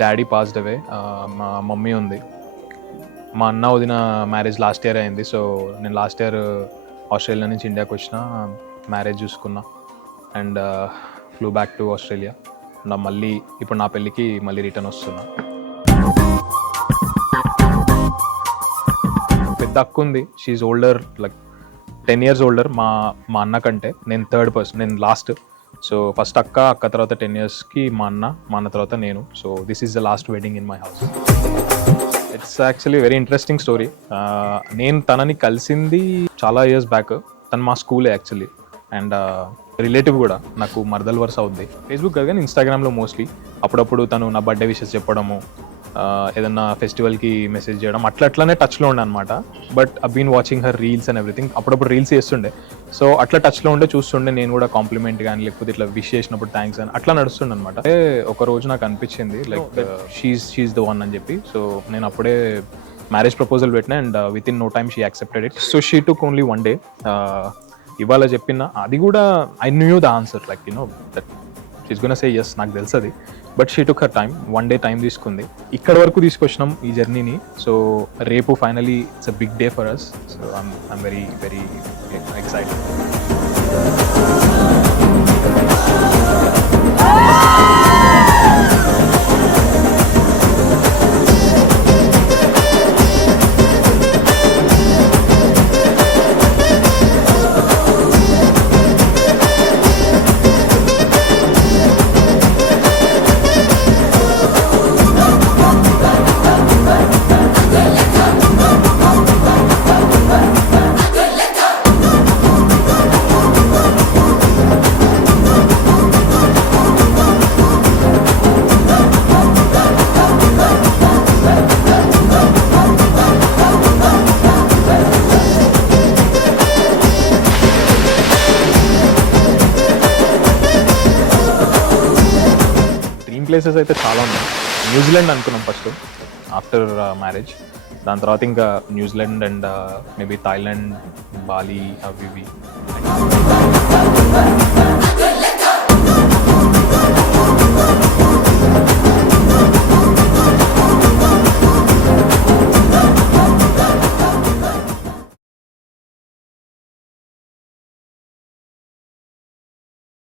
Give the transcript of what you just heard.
Daddy passed away. మా mummy ఉంది. మా అన్న వదిన మ్యారేజ్ లాస్ట్ ఇయర్ అయింది. సో నేను లాస్ట్ ఇయర్ ఆస్ట్రేలియా నుంచి ఇండియాకి వచ్చిన, మ్యారేజ్ చూసుకున్నా and flu back to Australia. మళ్ళీ ఇప్పుడు నా పెళ్ళికి మళ్ళీ రిటర్న్ వస్తున్నా. పెద్ద అక్క ఉంది. She older, like 10 years older మా అన్న కంటే. నేను థర్డ్ పర్సన్, నేను లాస్ట్. సో ఫస్ట్ అక్క తర్వాత 10 yearsకి మా అన్న తర్వాత నేను. So this is the last wedding in my house. It's actually very interesting story. నేను తనని కలిసింది చాలా ఇయర్స్ బ్యాక్. తను మా స్కూలే యాక్చువల్లీ, అండ్ రిలేటివ్ కూడా, నాకు మరదల్ వరుస అవుద్ది. ఫేస్బుక్ కాదు కానీ ఇన్స్టాగ్రామ్లో మోస్ట్లీ అప్పుడప్పుడు తను నా బర్త్డే విషెస్ చెప్పడము, ఏదన్నా ఫెస్టివల్కి మెసేజ్ చేయడం, అట్లనే టచ్లో ఉండే అనమాట. But I been watching her reels and everything. అప్పుడప్పుడు రీల్స్ చేస్తుండే, సో అట్లా టచ్లో ఉండే చూస్తుండే. నేను కూడా కాంప్లిమెంట్ కానీ లేకపోతే ఇట్లా విష్ చేసినప్పుడు థ్యాంక్స్ అని అట్లా నడుస్తుండే అనమాట. ఒక రోజు నాకు అనిపించింది లైక్ షీఈ్ ద వన్ అని చెప్పి. సో నేను అప్పుడే మ్యారేజ్ ప్రపోజల్ పెట్టినా and with in no time she accepted it. So she took only 1 day. ఇవాళ చెప్పిన అది కూడా I knew the answer, like that she's gonna say yes, నాకు తెలుసు అది. But she took her time, 1 day time తీసుకుంది. ఇక్కడ వరకు తీసుకొచ్చినాం ఈ జర్నీని. సో రేపు finally it's a big day for us. So I'm very very excited. Places అయితే చాలా ఉన్నాయి. న్యూజిలాండ్ అనుకున్నాం ఫస్ట్ ఆఫ్టర్ మ్యారేజ్. దాని తర్వాత ఇంకా New Zealand and maybe Thailand, Bali అవి ఇవి.